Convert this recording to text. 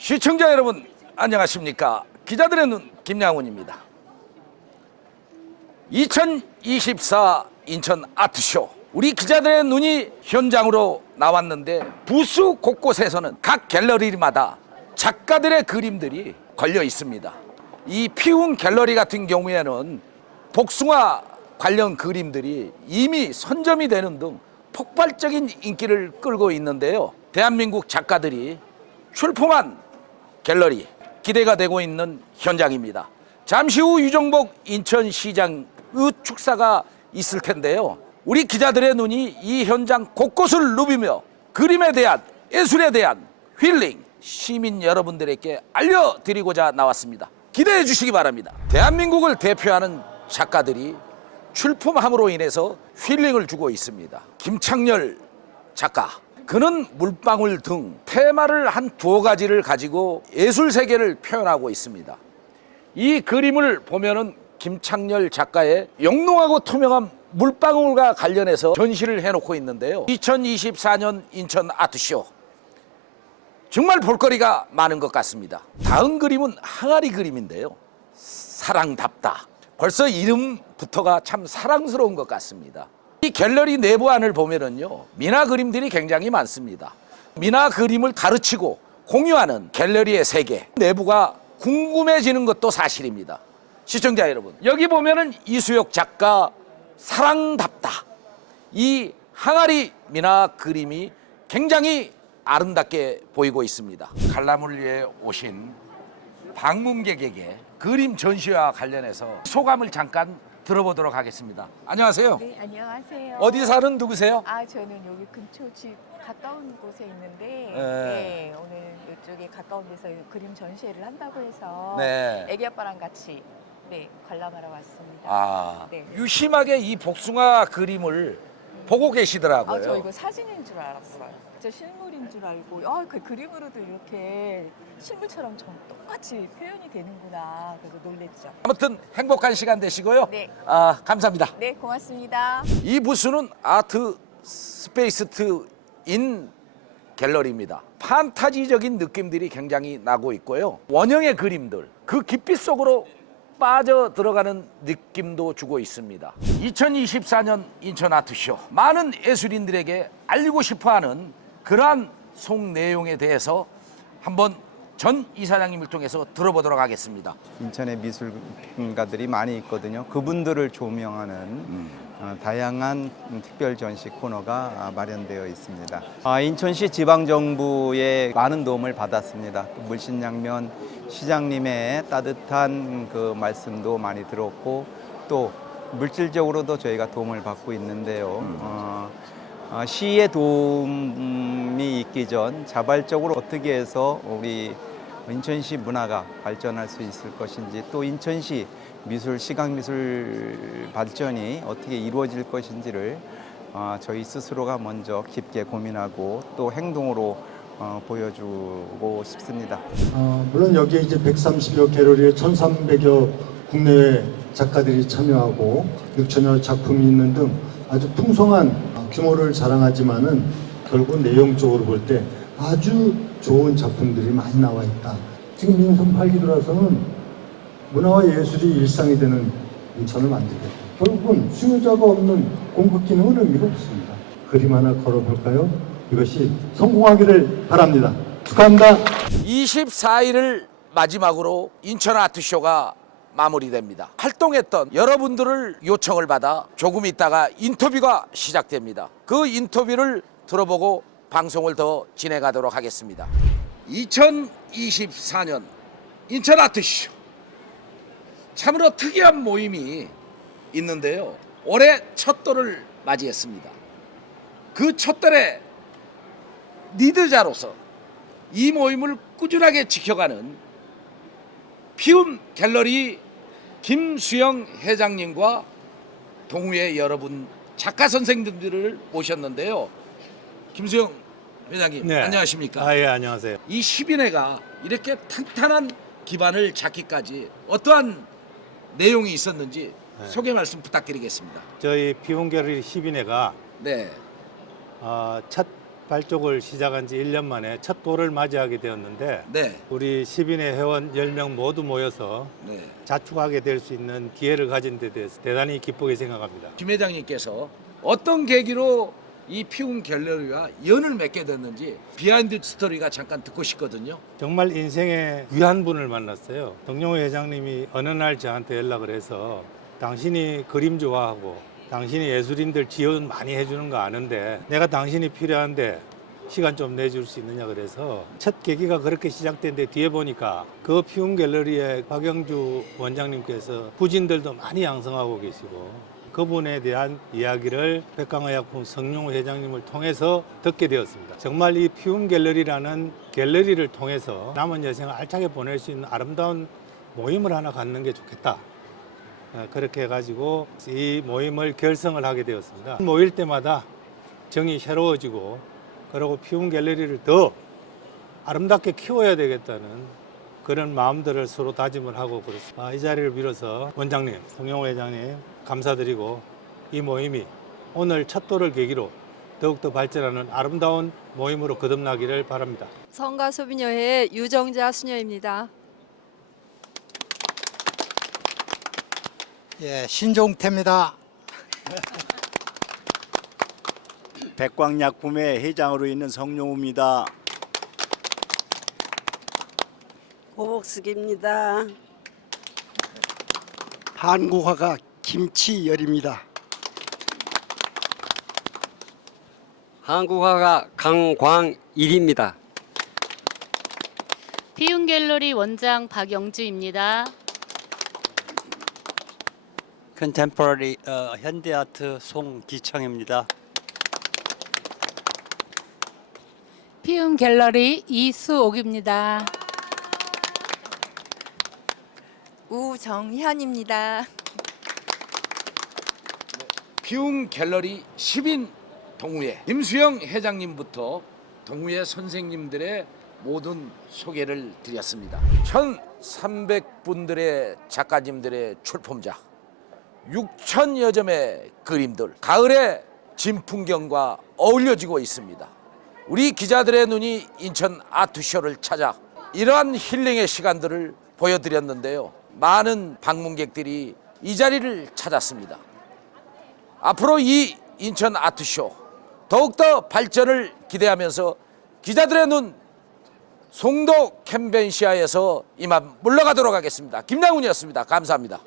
시청자 여러분 안녕하십니까? 기자들의 눈 김양훈입니다. 2024 인천 아트쇼. 우리 기자들의 눈이 현장으로 나왔는데 부스 곳곳에서는 각 갤러리마다 작가들의 그림들이 걸려 있습니다. 이 피운 갤러리 같은 경우에는 복숭아 관련 그림들이 이미 선점이 되는 등 폭발적인 인기를 끌고 있는데요. 대한민국 작가들이 출품한 갤러리 기대가 되고 있는 현장입니다. 잠시 후 유정복 인천시장의 축사가 있을 텐데요. 우리 기자들의 눈이 이 현장 곳곳을 누비며 그림에 대한 예술에 대한 힐링 시민 여러분들에게 알려드리고자 나왔습니다. 기대해 주시기 바랍니다. 대한민국을 대표하는 작가들이 출품함으로 인해서 힐링을 주고 있습니다. 김창렬 작가. 그는 물방울 등 테마를 한 두어 가지를 가지고 예술 세계를 표현하고 있습니다. 이 그림을 보면은 김창렬 작가의 영롱하고 투명한 물방울과 관련해서 전시를 해놓고 있는데요. 2024년 인천 아트쇼 정말 볼거리가 많은 것 같습니다. 다음 그림은 항아리 그림인데요. 사랑답다. 벌써 이름부터가 참 사랑스러운 것 같습니다. 이 갤러리 내부 안을 보면은요, 미나 그림들이 굉장히 많습니다. 미나 그림을 가르치고 공유하는 갤러리의 세계. 내부가 궁금해지는 것도 사실입니다. 시청자 여러분, 여기 보면은 이수혁 작가 사랑답다. 이 항아리 미나 그림이 굉장히 아름답게 보이고 있습니다. 위해 오신 방문객에게 그림 전시와 관련해서 소감을 잠깐 들어보도록 하겠습니다. 안녕하세요. 네, 안녕하세요. 어디 사는 누구세요? 아, 저는 여기 근처 집 가까운 곳에 있는데, 네. 네, 오늘 이쪽에 가까운 데서 그림 전시회를 한다고 해서 네. 애기 아빠랑 같이 네 관람하러 왔습니다. 아, 네. 유심하게 이 복숭아 그림을 보고 계시더라고요. 아, 저 이거 사진인 줄 알았어요. 진짜 실물인 줄 알고, 아, 그 그림으로도 이렇게 실물처럼 전 똑같이 표현이 되는구나. 그래서 놀랬죠. 아무튼 행복한 시간 되시고요. 네. 아, 감사합니다. 네, 고맙습니다. 이 부스는 아트 스페이스트인 갤러리입니다. 판타지적인 느낌들이 굉장히 나고 있고요. 원형의 그림들, 그 깊이 속으로 빠져 들어가는 느낌도 주고 있습니다. 2024년 인천 아트쇼 많은 예술인들에게 알리고 싶어 하는 그러한 속 내용에 대해서 한번 전 이사장님을 통해서 들어보도록 하겠습니다. 인천에 미술가들이 많이 있거든요. 그분들을 조명하는 어, 다양한 특별 전시 코너가 아, 마련되어 있습니다. 아, 인천시 지방정부의 많은 도움을 받았습니다. 물신양면 시장님의 따뜻한 그 말씀도 많이 들었고 또 물질적으로도 저희가 도움을 받고 있는데요. 어, 어, 시의 도움 이 있기 전 자발적으로 어떻게 해서 우리 인천시 문화가 발전할 수 있을 것인지 또 인천시 미술 시각 미술 발전이 어떻게 이루어질 것인지를 어, 저희 스스로가 먼저 깊게 고민하고 또 행동으로 어, 보여주고 싶습니다. 어, 물론 여기에 이제 130여 갤러리에 1,300여 국내외 작가들이 참여하고 6천여 작품이 있는 등 아주 풍성한 규모를 자랑하지만은 결국 내용적으로 볼 때 아주 좋은 작품들이 많이 나와 있다. 지금 민선 8기 들어서는 문화와 예술이 일상이 되는 인천을 만들겠다. 결국은 수요자가 없는 공급 기능은 의미가 없습니다. 그림 하나 걸어볼까요? 이것이 성공하기를 바랍니다. 축하합니다. 24일을 마지막으로 인천 아트쇼가 마무리됩니다. 활동했던 여러분들을 요청을 받아 조금 있다가 인터뷰가 시작됩니다. 그 인터뷰를 들어보고 방송을 더 진행하도록 하겠습니다. 2024년 인천 아트쇼 참으로 특이한 모임이 있는데요. 올해 첫 돌을 맞이했습니다. 그첫 돌에 리드자로서 이 모임을 꾸준하게 지켜가는 피움 갤러리 김수영 회장님과 동우의 여러분 작가 선생님들을 모셨는데요. 김수영 회장님 네. 안녕하십니까? 아, 예, 안녕하세요. 이 10인회가 이렇게 탄탄한 기반을 잡기까지 어떠한 내용이 있었는지 네. 소개 말씀 부탁드리겠습니다. 저희 비공개리 10인회가 네. 어, 첫 발족을 시작한 지 1년 만에 첫 돌을 맞이하게 되었는데 네. 우리 10인의 회원 10명 모두 모여서 네. 자축하게 될 수 있는 기회를 가진 데 대해서 대단히 기쁘게 생각합니다. 김 회장님께서 어떤 계기로 이 피움 갤러리와 연을 맺게 됐는지 비하인드 스토리가 잠깐 듣고 싶거든요. 정말 인생의 귀한 분을 만났어요. 동룡 회장님이 어느 날 저한테 연락을 해서 당신이 그림 좋아하고 당신이 예술인들 지원 많이 해주는 거 아는데 내가 당신이 필요한데 시간 좀 내줄 수 있느냐 그래서 첫 계기가 그렇게 시작된데 뒤에 보니까 그 피움 갤러리의 박영주 원장님께서 부진들도 많이 양성하고 계시고 그분에 대한 이야기를 백강의약품 성룡 회장님을 통해서 듣게 되었습니다. 정말 이 피움 갤러리라는 갤러리를 통해서 남은 여생을 알차게 보낼 수 있는 아름다운 모임을 하나 갖는 게 좋겠다. 어, 그렇게 해가지고 이 모임을 결성을 하게 되었습니다. 모일 때마다 정이 새로워지고 그리고 피움 갤러리를 더 아름답게 키워야 되겠다는 그런 마음들을 서로 다짐을 하고 그렇습니다. 아, 이 자리를 빌어서 원장님, 송영호 회장님 감사드리고 이 모임이 오늘 첫 돌을 계기로 더욱더 발전하는 아름다운 모임으로 거듭나기를 바랍니다. 성가 소비녀회 유정자 수녀입니다. 예, 신종태입니다. 백광약품의 회장으로 있는 성룡우입니다. 고복숙입니다. 한국화가 김치열입니다. 한국화가 강광일입니다. 피움 갤러리 원장 박영주입니다. 컨템포러리 어, 현대 아트 송기창입니다. 피움 갤러리 이수옥입니다. 우정현입니다. 피움 갤러리 10인 동호회 김수영 회장님부터 동호회 선생님들의 모든 소개를 드렸습니다. 1,300분들의 작가님들의 출품작, 6천여 점의 그림들, 가을의 진풍경과 어울려지고 있습니다. 우리 기자들의 눈이 인천 아트쇼를 찾아 이러한 힐링의 시간들을 보여드렸는데요. 많은 방문객들이 이 자리를 찾았습니다. 앞으로 이 인천 아트쇼 더욱더 발전을 기대하면서 기자들의 눈 송도 캠벤시아에서 이만 물러가도록 하겠습니다. 김양훈이었습니다. 감사합니다.